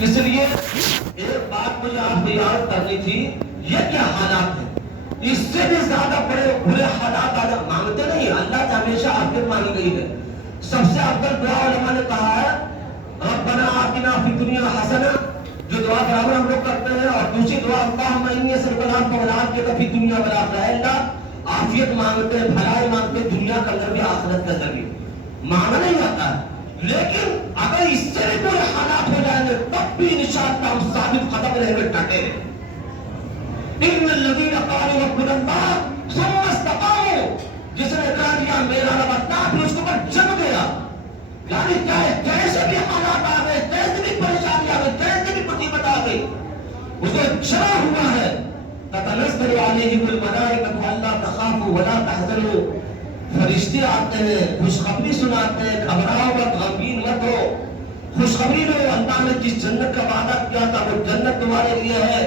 اس لیے ایک بات مجھے آپ کو یاد کرنی تھی، یہ کیا حالات ہیں، اس سے بھی زیادہ بڑے برے حالات آج مانگتے نہیں۔ اللہ سے ہمیشہ آخر مانگی گئی ہے۔ سب سے افضل دعا علماء نے کہا ہے ربنا آتنا فی الدنیا حسنہ، جو دعا برابر ہم لوگ کرتے ہیں، اور دوسری دعا اللہم انی اسألک العفو والعافیۃ فی الدنیا والآخرہ، اے اللہ عافیت مانگتے ہیں، بھلائی مانگتے ہیں، دنیا کے اندر بھی آخرت کے اندر بھی۔ مانگنا نہیں آتا ہے، لیکن اگر اس سے بھی کوئی حالات ہو جائیں گے تب بھی انشاءاللہ ہم ثابت قدم رہیں گے، ڈٹے رہیں۔ ان الذین قالوا ربنا اللہ ثم استقاموا، جس نے کہا دیا میرا رب اللہ، پھر اس کے اوپر جم گیا، یعنی چاہے کیسے بھی حالات آ گئے، کیسے بھی پریشانی آ گئی، کیسے بھی مصیبت آ گئی، اسے جمع ہوا ہے۔ تتنزل علیہم الملائکۃ الا تخافوا ولا تحزنوا، فرشتے آتے ہیں، خوشخبری سناتے ہیں، گھبراؤ مت، غمگین مت ہو، خوشخبری لو، اللہ نے جس جنت کا وعدہ کیا تھا وہ جنت تمہارے لیے ہے،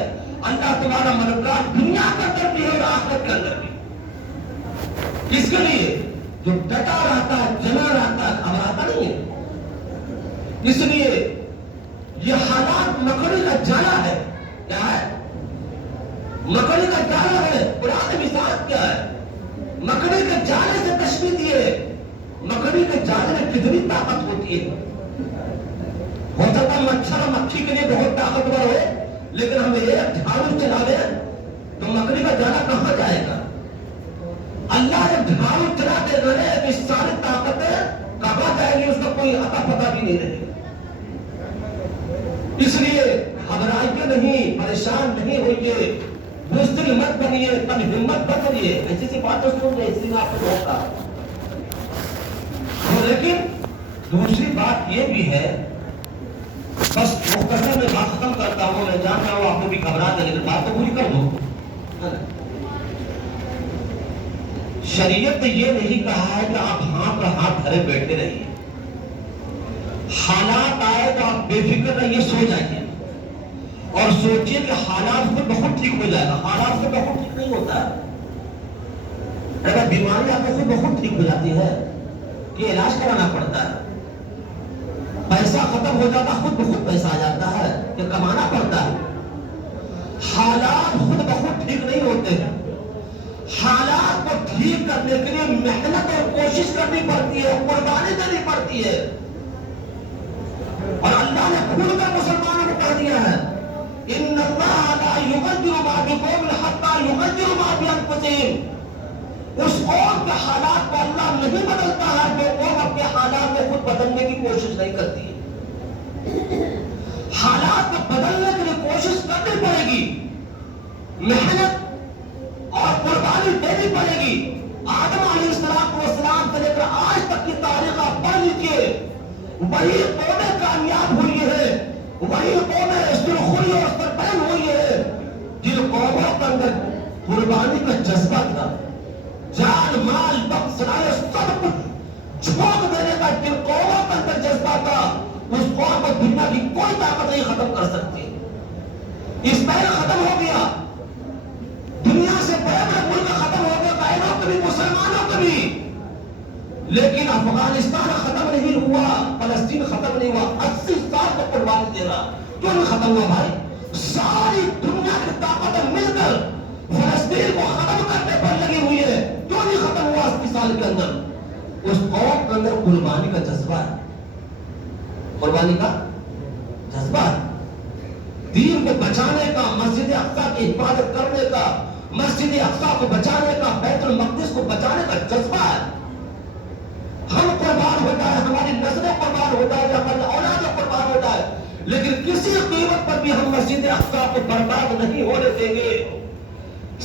اللہ تمہارا مددگار دنیا کے اندر بھی ہے اور آخرت کے اندر بھی۔ اس کے لیے جو ڈٹا رہتا ہے، جمع رہتا ہے، گھبراتا نہیں ہے۔ اس لیے یہ حالات مکڑی کا جالا ہے۔ کیا ہے؟ مکڑی کا جالا ہے۔ قرآن مثال کیا ہے؟ مکڑی کے جالے سے تشبیہ دیے، مکڑی کے جالے میں کتنی طاقت ہوتی ہے۔ ہو سکتا مچھر مکھی کے لیے بہت طاقتور ہو، لیکن ہم ایک جھاڑو چلا دیں تو مکڑی کا جالا کہاں جائے گا؟ اللہ جب جھاڑو چلا دے گا اس ساری طاقتیں کہاں جائے گی، اس کا کوئی اتا پتہ بھی نہیں رہے گا۔ اس لیے گھبرائیے نہیں، پریشان نہیں ہوئیے، بزدل مت بنیے، کم ہمت مت بنیے۔ ایسی سی باتیں سن رہے، اس لیے آپ کو ہوتا۔ لیکن دوسری بات یہ بھی ہے، بس مختصر میں بات ختم کرتا ہوں، میں جانتا ہوں آپ کو بھی گھبرا دے، لیکن بات تو پوری کر دو۔ شریعت نے یہ نہیں کہا ہے کہ آپ ہاتھ دھرے بیٹھے رہیے، حالات آئے تو آپ بے فکر رہیے، سو جائیے اور سوچیے کہ حالات خود بخود ٹھیک ہو جائے گا۔ حالات خود بخود ٹھیک نہیں ہوتا ہے۔ اگر بیماری آپ کو خود بخود ٹھیک ہو جاتی ہے کہ علاج کرانا پڑتا ہے، پیسہ ختم ہو جاتا خود بخود پیسہ آ جاتا ہے کہ کمانا پڑتا ہے۔ حالات خود بخود ٹھیک نہیں ہوتے ہیں، حالات کو ٹھیک کرنے کے لیے محنت اور کوشش کرنی پڑتی ہے، قربانی دینی پڑتی ہے۔ اور اللہ نے کھل کر مسلمانوں کو کہہ دیا ہے ان اللہ لا یغیر ما بقوم حتی یغیروا ما بانفسہم، اس قوم کے حالات کو اللہ نہیں بدلتا ہے جو قوم اپنے حالات کو خود بدلنے کی کوشش نہیں کرتی ہے۔ حالات کو بدلنے کے لیے کوشش کرنی پڑے گی، محنت اور قربانی دینی پڑے گی۔ آدم علیہ السلام سے لے کر آج تک کی تاریخ آپ پڑھ لیجیے، وہی قومیں کامیاب ہوئی ہے، وہی قومیں سرخری اور سربلند ہوئی ہے جن قوموں کے اندر قربانی کا جذبہ تھا، جان مال وقت صلاحیت سب کچھ جھونک دینے کا جن قوموں کے اندر جذبہ تھا، اس قوم کو دنیا کی کوئی طاقت نہیں ختم کر سکتی۔ اس پہلے ختم ہو گیا، دنیا سے بڑے بڑے ملک ختم ہو گئے، بہنوں کے بھی مسلمانوں کے بھی، لیکن افغانستان ختم نہیں ہوا، فلسطین ختم نہیں ہوا۔ 80 سال تک قربانی دے رہا، کیوں نہیں ختم ہوا بھائی؟ ساری دنیا کی طاقتیں مل کر فلسطین کو ختم کرنے پر لگی ہوئی ہے، کیوں نہیں ختم ہوا 80 سال کے اندر؟ اس قوم کے اندر قربانی کا جذبہ ہے، قربانی کا جذبہ ہے، دین کو بچانے کا، مسجد اقصی کی حفاظت کرنے کا، مسجد اقصی کو بچانے کا، بیت المقدس کو بچانے کا جذبہ ہے۔ ہم قربان ہو جائے، ہماری نسلیں قربان ہو جائے، ہماری اولاد قربان ہو جائے، لیکن کسی قیمت پر بھی ہم مسجد اقصی کو برباد نہیں ہونے دیں گے،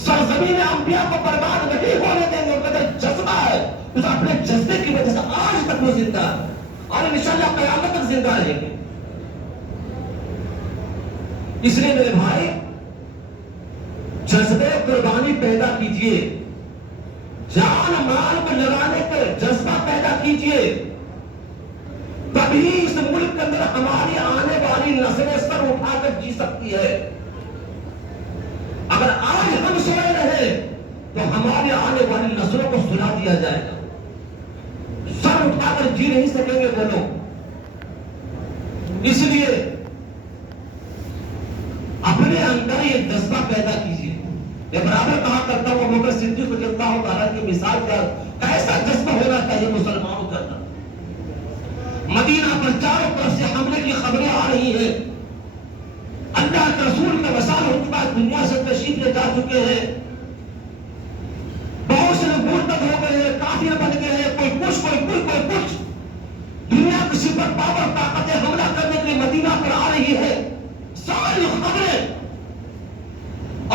سرزمین انبیاء کو برباد نہیں ہونے دیں گے۔ ان کا جذبہ ہے، اس اپنے جذبے کی وجہ سے آج تک وہ زندہ ہے اور انشاءاللہ قیامت تک زندہ رہیں گے۔ اس لیے میرے بھائی جذبے قربانی پیدا کیجئے، جان مال کو لگانے کے جذبہ پیدا کیجئے، تبھی اس ملک کے اندر ہماری آنے والی نسلیں سر اٹھا کر جی سکتی ہے۔ اگر آج ہم سوئے رہے تو ہماری آنے والی نسلوں کو سلا دیا جائے گا، سر اٹھا کر جی نہیں سکیں گے وہ لوگ۔ اس لیے اپنے اندر یہ جذبہ پیدا کیجیے. یہ برابر کہا کرتا ہوں ابو بکر صدیق رضی اللہ تعالیٰ کی مثال کا کیسا جذبہ ہونا چاہیے مسلمانوں کے اندر. مدینہ پر چاروں طرف سے حملے کی خبریں آ رہی ہیں. اللہ کے رسول کے وصال ہونے کے بعد دنیا سے تشریف لے جا چکے ہیں. بہت سے لوگ مرتد ہو گئے ہیں, کافر بن گئے ہیں, کوئی کچھ کوئی کچھ. دنیا کی سپر پاور طاقتیں حملہ کرنے کے لیے مدینہ پر آ رہی ہے. ساری خبریں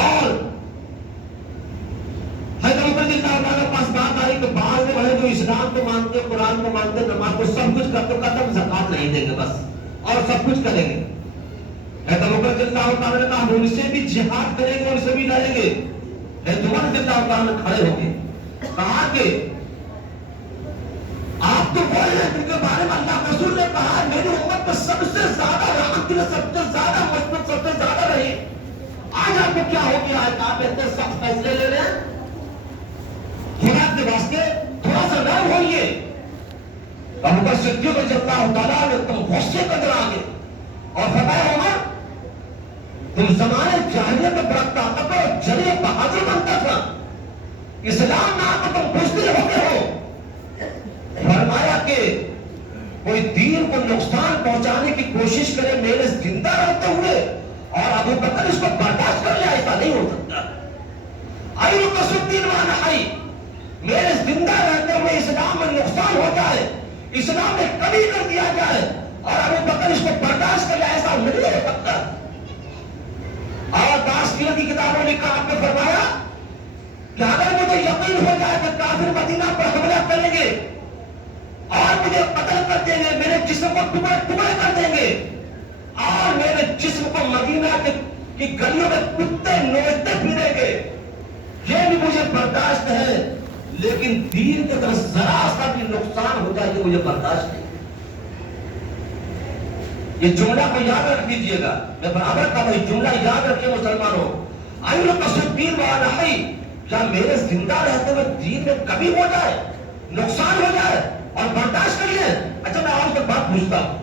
اور حضرت عمر رضی اللہ عنہ کے پاس بات آئی کہ بعض لوگ ہیں جو اسلام کو مانتے, قرآن کو مانتے, نماز کو سب کچھ کرتے, قدم زکات نہیں دیں گے بس اور سب کچھ کریں گے. حضرت عمر رضی اللہ عنہ نے کہا ہم ان سے بھی جہاد کریں گے, ان سے بھی لڑیں گے. حضرت عمر رضی اللہ عنہ کھڑے ہو گئے, کہا کہ آپ تو بول رہے ہیں جن کے بارے میں اللہ کے رسول نے کہا میری امت میں سب سے زیادہ رحمت کی, سب سے زیادہ مضبوط, سب سے زیادہ رہی. آج آپ کو کیا ہو گیا ہے کہ آپ اتنے سخت فیصلے لے رہے ہیں؟ خدا کے واسطے تھوڑا سا نرم ہوئیے. ابو بکر صدیق رضی اللہ تعالیٰ نے تم غصے کے اندر آ گئے اور فرمایا عمر تم زمانے جاہلیت میں بڑا طاقتور اور جلیل بہادر بنتا تھا, اسلام میں آ کر تم بزدل ہو گئے ہو. فرمایا کہ کوئی دین کو نقصان پہنچانے کی کوشش کرے میرے زندہ رہتے ہوئے اور ابو بکر اس کو برداشت کر لے, ایسا نہیں ہو سکتا. ایو قصدین وانا حی, میرے زندہ رہتے ہوئے اسلام میں نقصان ہو جائے, اسلام میں کمی کر دیا جائے اور ابو بکر اس کو برداشت کر لے, ایسا نہیں ہو سکتا. اور داس کی کتابوں نے کہا, آپ نے فرمایا کہ اگر مجھے یقین ہو جائے کہ کافر مدینہ پر حملہ کریں گے اور مجھے قتل کر دیں گے, میرے جسم کو ٹکڑے ٹکڑے کر دیں گے اور میرے جسم کو مدینہ کی گلیوں میں کتے نوچتے پھریں گے, یہ بھی مجھے برداشت ہے, لیکن دین کے اندر ذرا سا بھی نقصان ہو جائے مجھے برداشت نہیں. یہ جملہ کو یاد رکھ دیجیے گا, میں برابر کا بھائی جملہ یاد رکھیے مسلمانوں. ایو قصدین وانا حی, کیا میرے زندہ رہتے ہوئے دین میں کمی ہو جائے, نقصان ہو جائے اور برداشت کر لیں. اچھا میں آپ سے بات پوچھتا ہوں,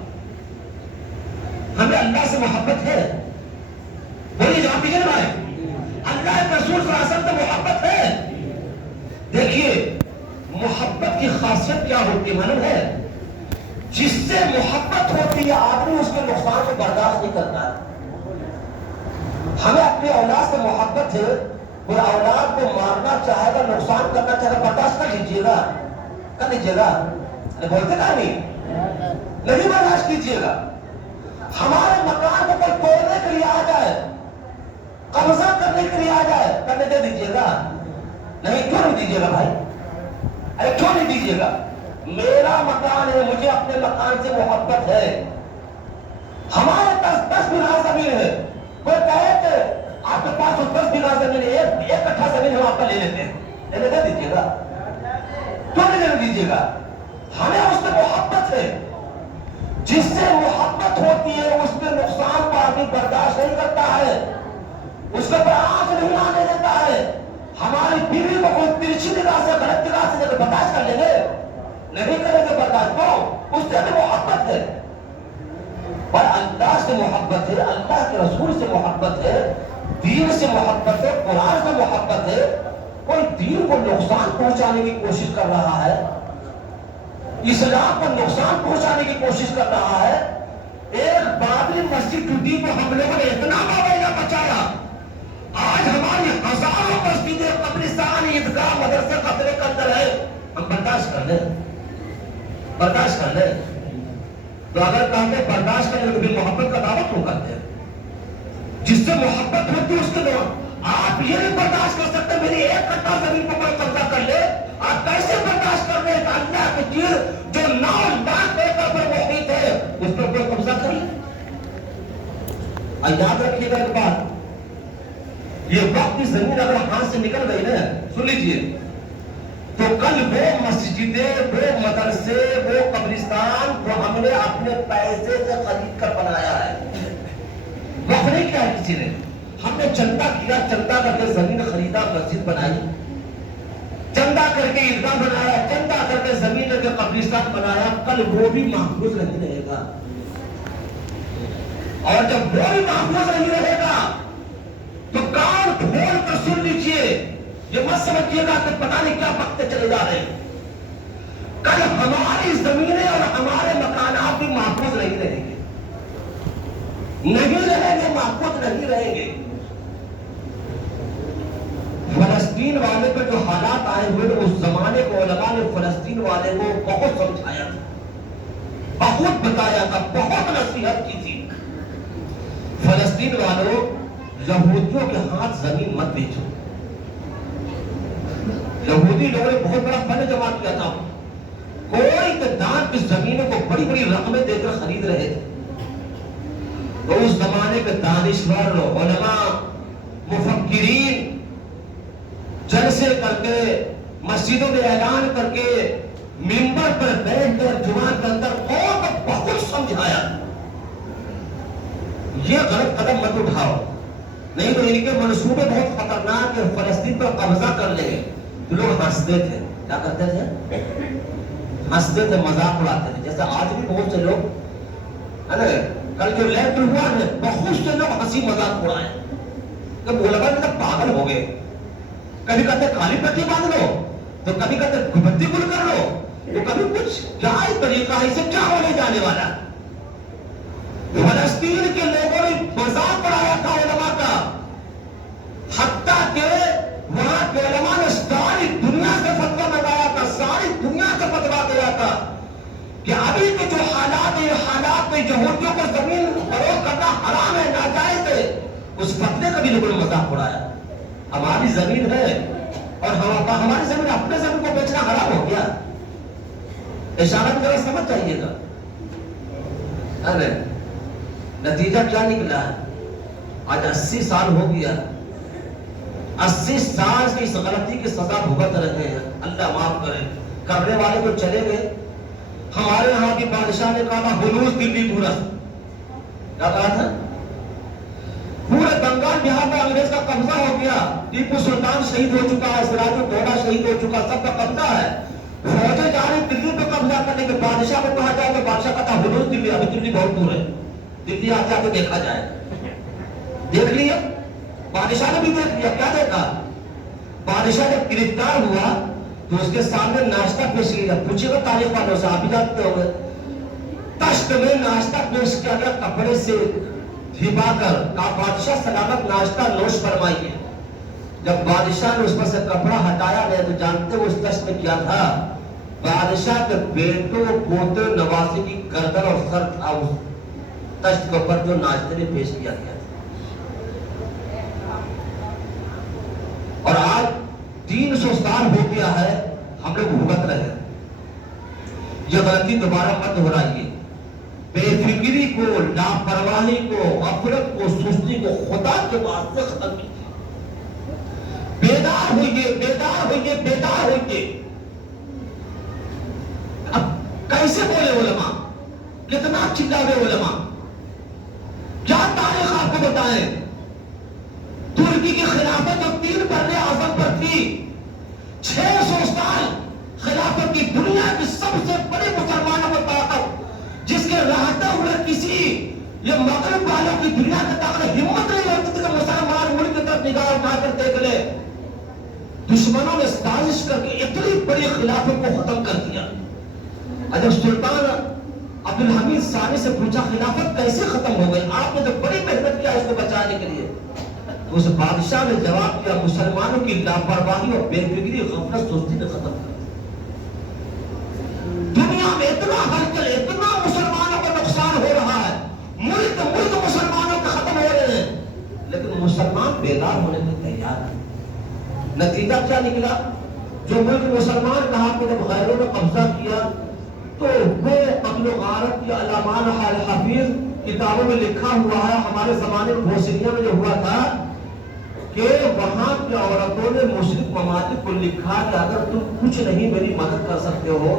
ہمیں اللہ سے محبت ہے؟ بولیے جواب دیجیے نا بھائی. اللہ کے رسول صلی اللہ علیہ وسلم سے محبت ہے؟ دیکھیے محبت کی خاصیت کیا ہوتی ہے معلوم ہے؟ جس سے محبت ہوتی ہے آدمی اس کے نقصان کو برداشت نہیں کرتا ہے. ہمیں اپنی اولاد سے محبت ہے, کوئی اولاد کو مارنا چاہے گا, نقصان کرنا چاہے گا, برداشت کر لیجیے گا, کر لیجیے گا, بولتے نا نہیں برداشت کیجیے گا. ہمارے مکان کو کوئی توڑنے کے لیے آ جائے, قبضہ کرنے کے لیے آ جائے, کرنے دے دیجیے گا, نہیں کیوں نہیں دیجیے گا بھائی, ارے کیوں نہیں دیجیے گا؟ میرا مکان ہے, مجھے اپنے مکان سے محبت ہے. ہمارے پاس 10 بیگھہ زمین ہے, کوئی کہے کہ آپ کے پاس 10 بیگھہ زمین ہے, ایک کٹھا زمین ہم آپ کا لے لیتے ہیں, لینے دے دیجیے گا, کیوں نہیں لینے دیجیے گا؟ ہمیں اس سے محبت ہے. جس سے محبت ہوتی ہے اس کے نقصان کو آدمی برداشت نہیں کرتا ہے, اس کے پر آنکھ نہیں آنے دیتا ہے. ہماری بیوی کو کوئی ترچھی نگاہ سے, غلط نگاہ سے برداشت کر لیں گے, نہیں کریں گے برداشت. کو اس سے بھی محبت ہے, پر اللہ سے محبت ہے, اللہ کے رسول سے محبت ہے, دین سے محبت ہے, قرآن سے محبت ہے. کوئی دین کو نقصان پہنچانے کی کوشش کر رہا ہے, اسلام کو نقصان پہنچانے کی کوشش کر رہا ہے. ایک بابری مسجد ٹوٹی کو ہم لوگوں نے اتنا معاوضہ بچایا, آج ہماری ہزاروں مسجدیں, قبرستان, عیدگاہ, مدرسے خطرے کے اندر ہے. ہم برداشت کر لیں, برداشت کر لیں. تو اگر کہتے برداشت کرنے تو بھی محبت کا دعویٰ کیوں کرتے ہیں؟ جس سے محبت ہوتی ہے اس کے دور آپ یہ نہیں برداشت کر سکتے میری ایک کٹھا زمین کو کوئی قبضہ کر لے. آپ کیسے برداشت کر لیں کہ اللہ کی چیز جو 9 لاکھ ایکڑ پر محیط ہے اس پر کوئی قبضہ کر لے؟ یاد رکھیے گا ایک بات, یہ وقت کی زمین اگر ہاتھ سے نکل گئی نا, سن لیجیے, تو کل وہ مسجدیں, وہ مدرسے, وہ قبرستان جو ہم نے اپنے پیسے سے خرید کر بنایا ہے, وقف نہیں کیا ہے کسی نے, ہم نے چندہ کیا, چندہ کر کے زمین خریدا, مسجد بنائی, چندہ کر کے عیدگاہ بنایا, چندہ کر کے زمین لے کے قبرستان بنایا. کل وہ بھی محفوظ نہیں رہے گا, اور جب وہ بھی محفوظ نہیں رہے گا یہ مت سمجھیے گا کہ پتہ نہیں کیا وقت چلے جا رہے ہیں. کل ہماری زمینیں اور ہمارے مکانات بھی محفوظ نہیں رہیں گے، محفوظ نہیں رہیں گے. فلسطین والے پہ جو حالات آئے ہوئے اس زمانے کو علماء نے فلسطین والے کو بہت سمجھایا تھا، بہت بتایا تھا، بہت نصیحت کی تھی. فلسطین والوں، یہودیوں کے ہاتھ زمین مت بیچو. یہودی لوگوں نے بہت بڑا فن جمع کیا تھا، کوئی اقتدار کی زمینوں کو بڑی بڑی رقمیں دے کر خرید رہے تھے. تو اس زمانے کے دانشور علماء مفکرین جلسے کر کے، مسجدوں میں اعلان کر کے، منبر پر بیٹھ کر جمعہ کے اندر قوم کو بہت سمجھایا یہ غلط قدم مت اٹھاؤ، نہیں تو ان کے منصوبے بہت خطرناک ہے، فلسطین پر قبضہ کر لیں گے. تو لوگ ہنستے تھے، کیا کرتے تھے؟ ہنستے تھے، مذاق اڑاتے تھے. جیسے آج بھی بہت سے لوگ، کل جو لیٹر ہوا ہے بہت سے لوگ ہنسی مذاق اڑائے کہ علماء نے پاگل ہو گئے. کبھی کہتے کالی پٹی باندھ لو، تو کبھی کہتے بتی گل کر لو، تو کبھی کچھ کیا ہی طریقہ ہے، اسے کیا ہونے جانے والا. فلسطین کے لوگوں نے مذاق اڑایا تھا علماء کا، حتیٰ کہ وہاں کے علماء نے ساری دنیا سے فتویٰ منگایا تھا، ساری دنیا سے فتویٰ دیا تھا کہ ابھی کے جو حالات ہیں، یہ حالات میں یہودیوں کو زمین فروخت کرنا حرام ہے، ناجائز ہے. اس فتوے کا بھی لوگوں نے مذاق اڑایا. ہماری زمین ہے اور ہماری زمین، اپنے زمین کو بیچنا حرام ہو گیا. اشارہ ذرا سمجھ جائیے گا. ارے نتیجہ کیا نکلا ہے؟ آج 80 سال ہو گیا، 80 سال سے اس غلطی کی سزا بھگت رہے ہیں. اللہ معاف کرے. کرنے والے تو چلے گئے. ہمارے یہاں کی بادشاہ نے کہا تھا ہنوز دلی پورا، کیا کہا تھا؟ پورے بنگال بہار میں انگریز کا قبضہ ہو گیا. ٹیپو سلطان شہید ہو چکا ہے، سراج الدولہ شہید ہو چکا، سب کا قبضہ ہے. فوجیں جا رہی دلی پہ قبضہ کرنے کے. بادشاہ کو کہا جائے تو بادشاہ کہتا ہنوز دلی، ابھی دلی بہت دور ہے، دلی آ جا کے دیکھا جائے. دیکھ لیا بادشاہ نے بھی، دیکھ لیا. کیا دیکھا؟ بادشاہ جب گرفتار ہوا تو اس کے سامنے ناشتہ پیش کیا. پوچھے گا تاریخ والوں سے، آپ بھی جانتے ہوں گے. تشت میں ناشتہ پیش کیا گیا، کپڑے سے دھبا کر. کہا بادشاہ سلامت ناشتہ نوش فرمائیے. جب بادشاہ نے اس پر سے کپڑا ہٹایا گیا تو جانتے وہ اس تشت میں کیا تھا؟ بادشاہ کے بیٹوں پوتے نواسے کی گردن اور سر تھا اس تشت کے اوپر جو ناشتے میں پیش کیا گیا تھا. اور آج 300 سال ہو گیا ہے ہم لوگ بھگت رہے ہیں. یہ غلطی دوبارہ مت دہرائیے. بے فکری کو، لاپرواہی کو، غفلت کو، سستی کو خدا کے واسطے ختم کیجیے. بیدار ہوئیے، بیدار ہوئیے، بیدار ہوئیے. اب کیسے بولے علماء؟ کتنا چلائے علماء؟ کیا تاریخ آپ کو بتائیں؟ ترکی کی خلافت جو 3 بر اعظم پر تھی، 600 سال خلافت کی دنیا کی سب سے بڑی مسلمانوں کو طاقت، جس کے رہتے ہوئے کسی یہ مغرب والوں کی دنیا کے طاقت ہمت نہیں ہوتی تھی کہ مسلمان ملک کی طرف نگاہ اٹھا کر دیکھ لے. دشمنوں نے سازش کر کے اتنی بڑی خلافت کو ختم کر دیا. جب سلطان عبدالحمید ثانی سے پوچھا خلافت کیسے ختم ہو گئی، آپ نے تو بڑی محنت کیا اس کو بچانے کے لیے، تو اس بادشاہ نے جواب دیا مسلمانوں کی لاپرواہی اور بے فکری، غفلت، سستی نے ختم کر دیا. دنیا میں اتنا ہلچل، اتنا مسلمانوں کا نقصان ہو رہا ہے، ملک مسلمانوں کے ختم ہو رہے ہیں، لیکن مسلمان بیدار ہونے میں تیار ہے. نتیجہ کیا نکلا؟ جو ملک مسلمان کہا کہ جب غیروں نے قبضہ کیا تو وہ قتل و غارت کی علامات حافظ کتابوں میں لکھا ہوا ہے. ہمارے زمانے بوسنیا میں جو ہوا تھا کہ وہاں کی عورتوں نے مشرق ممالک کو لکھا کہ اگر تم کچھ نہیں میری مدد کر سکتے ہو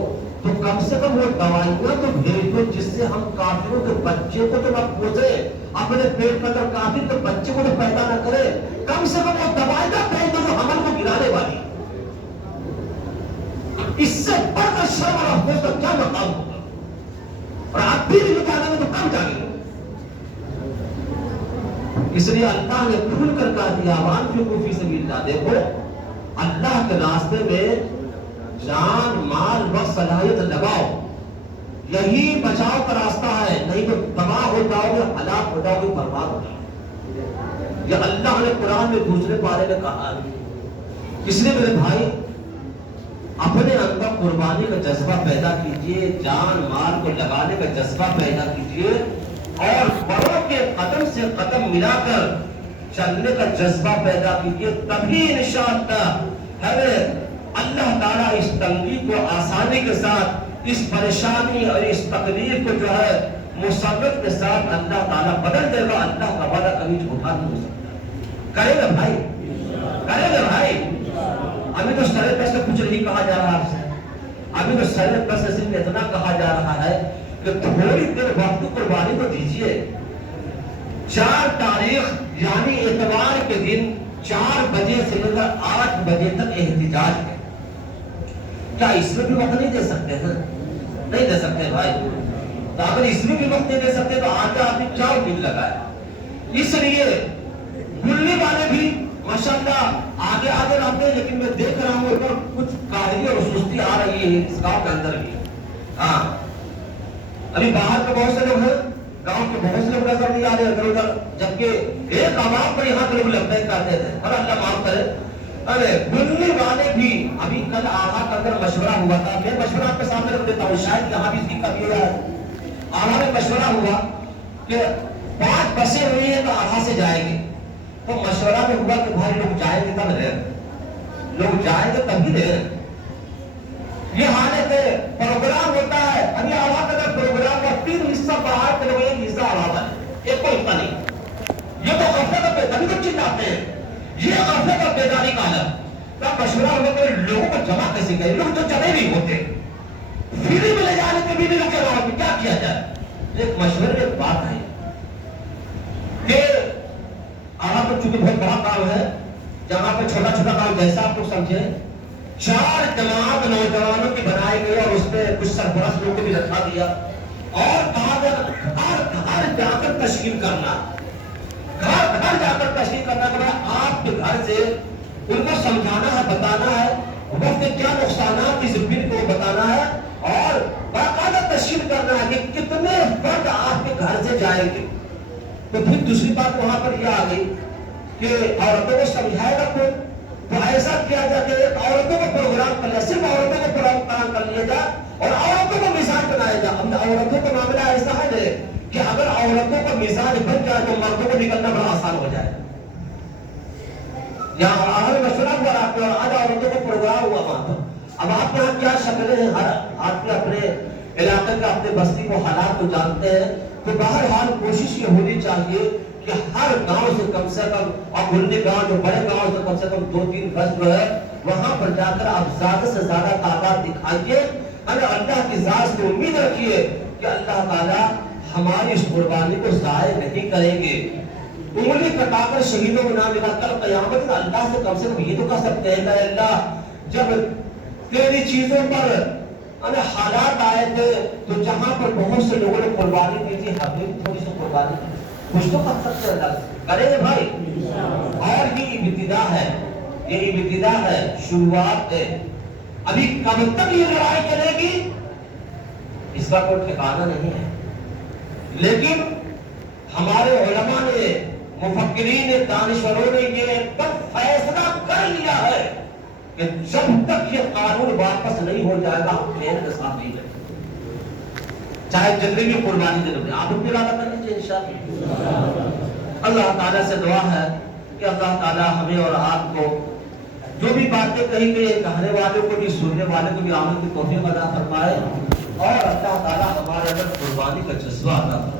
تو کم سے کم وہ دوائیاں تو بھیج دو جس سے ہم کافروں کے بچے کو تو نہ پوسے، اپنے پیٹ پر کافر کے بچے کو تو پیدا نہ کرے، کم سے کم وہ دوائیاں بھیج دو جو حمل کو گرانے والی. اس سے بڑھ کر شرم اور افسوس کا کیا مقام ہوگا؟ اور آپ بھی نہیں جانیں گے تو کم جانیں گے. اس لیے اللہ نے کھل کر کہا دیا وانفقوا فی سبیل اللہ. دیکھو اللہ کے راستے میں جان مال وقت صلاحیت لگاؤ، یہی بچاؤ کا راستہ ہے، نہیں تو تباہ ہو جاؤ گے، ہلاک ہو جاؤ گے، برباد ہو جاؤ گے۔ یہ اللہ نے قرآن میں دوسرے پارے میں کہا ہے۔ اس لیے میرے بھائی اپنے اندر قربانی کا جذبہ پیدا کیجئے، جان مال کو لگانے کا جذبہ پیدا کیجئے، اور بڑوں کے قدم سے قدم ملا کر چلنے کا جذبہ پیدا کیجئے، تبھی انشاءاللہ ہمیں اللہ تعالیٰ اس تنگی کو آسانی کے ساتھ، اس پریشانی اور اس تکلیف کو جو ہے مسرت کے ساتھ اللہ تعالیٰ بدل دے گا۔ اللہ کا وعدہ کبھی جھوٹا نہیں ہو سکتا۔ کرے گا بھائی، کرے گا بھائی۔ ابھی تو سرے پہ سے کچھ نہیں کہا جا رہا آپ سے، ابھی تو سرے پہ سے صرف اتنا کہا جا رہا ہے کہ تھوڑی دیر وقت قربانی کو دیجیے۔ 4 تاریخ یعنی اتوار کے دن 4 بجے سے لے کر 8 بجے تک احتجاج ہے، کیا اس میں بھی وقت نہیں دے سکتے ہیں؟ نہیں دے سکتے بھائی۔ تو اگر اس میں بھی وقت نہیں دے سکتے تو آج آپ نے کیا امید لگائے؟ اس لیے گلنے والے بھی ماشاءاللہ آگے آگے رہتے ہیں، لیکن میں دیکھ رہا ہوں ادھر کچھ کاہلی اور سستی آ رہی ہے اس گاؤں کے اندر بھی۔ ہاں ابھی باہر کے بہت سے لوگ ہیں، گاؤں کے بہت سے لوگ نظر نہیں آ رہے ادھر ادھر، جبکہ ایک عوام پر یہاں کے لوگ لبیک کرتے تھے، اور اللہ معاف کرے۔ ارے گلنے والے بھی، ابھی کل آغا کے اندر مشورہ ہوا تھا، میں مشورہ آپ کے سامنے رکھ دیتا ہوں، شاید یہاں بھی اس کی کمی ہے۔ آغا میں مشورہ ہوا کہ 5 بسیں ہوئی ہیں تو آغا سے جائیں گے، تو مشورہ میں ہوا کہ بھائی لوگ جائیں گے تب رہے، لوگ جائیں گے تبھی رہے۔ یہ حالت ہے، پروگرام ہوتا ہے، ابھی آغا کا اگر پروگرام کا 3 حصہ باہر کے لوگ، 1 حصہ آغا ہے، ایک کو حصہ نہیں۔ یہ تو غفلت اور بیداری کو چلاتے ہیں، یہ غفلت اور بیداری کا عالم۔ تب مشورہ ہوا کہ لوگوں کو جمع کیسے کریں، لوگ تو جمع نہیں ہوتے، فری میں لے جانے کے بھی نہیں رکھے رہا کہ کیا کیا جائے۔ ایک مشورے میں بات ہے کہ آغا کو چونکہ بہت بڑا کام ہے، جہاں پہ چھوٹا چھوٹا کام جیسا آپ لوگ سمجھیں، 4 جماعت نوجوانوں کی بنائی گئی اور اس میں کچھ سرپرست لوگوں کو بھی رکھا دیا، اور کہا گھر جا کر تشکیل کرنا، گھر جا کر تشکیل کرنا کہ آپ کے گھر سے ان کو سمجھانا ہے، بتانا ہے وقت کے کیا نقصانات اس بل کو بتانا ہے، اور باقاعدہ تشکیل کرنا ہے کہ کتنے فرد آپ کے گھر سے جائیں گے۔ تو پھر دوسری بات وہاں پر یہ آ گئی کہ عورتوں کو سمجھائے گا کوئی، تو ایسا کیا جائے کہ عورتوں کو پروگرام کر لیا، صرف عورتوں کو پروگرام کر لیا جائے اور عورتوں کو مثال بنایا جائے۔ اب عورتوں کا معاملہ ایسا ہے کہ اگر عورتوں کا مثال بن جائے تو مردوں کو نکلنا بڑا آسان ہو جائے۔ یہاں آخر مشورہ ہوا آپ کے، اور آج عورتوں کو پروگرام ہوا وہاں پر۔ اب آپ یہاں کیا شکلیں ہیں، ہر آدمی اپنے علاقے کے اپنے بستی کو حالات کو جانتے ہیں، تو بہرحال کوشش یہ ہونی چاہیے کہ ہر گاؤں سے کم اور گلنے گاؤں جو بڑے گاؤں سے کم 2-3 بس جو ہے وہاں پر جا کر آپ زیادہ سے زیادہ تعداد دکھائیے، اور اللہ کی ذات سے امید رکھیے کہ اللہ تعالیٰ ہماری اس قربانی کو ضائع نہیں کریں گے۔ انگلی کٹا کر شہیدوں کو نام لکھا، کل قیامت میں اللہ سے کم یہ تو کہہ سکتے ہیں کہ اللہ جب تیری چیزوں پر حالات آئے تھے تو جہاں پر بہت سے لوگوں نے قربانی کی تھی، ہم نے تھوڑی سی قربانی کی، کچھ تو کر سکتے ہیں، کریں گے بھائی۔ اور یہ ابتدا ہے، یہ ابتدا ہے، شروعات ہے، ابھی کب تک یہ لڑائی چلے گی اس کا کوئی ٹھکانہ نہیں ہے، لیکن ہمارے علماء نے، مفکرین نے، دانشوروں نے یہ فیصلہ کر لیا ہے کہ جب تک یہ قانون واپس نہیں ہو جائے گا ہم پھر کے ساتھ نہیں جائیں گے، چاہے جتنی بھی قربانی دے دیں۔ آپ اپنی ارادہ کر لیجیے انشاءاللہ۔ اللہ تعالیٰ سے دعا ہے کہ اللہ تعالیٰ ہمیں اور آپ کو جو بھی باتیں کہی گئی ہیں، کہنے والوں کو بھی سننے والوں کو بھی عمل کی توفیق عطا فرمائے، اور اللہ تعالیٰ ہمارے اندر قربانی کا جذبہ عطا فرمائے۔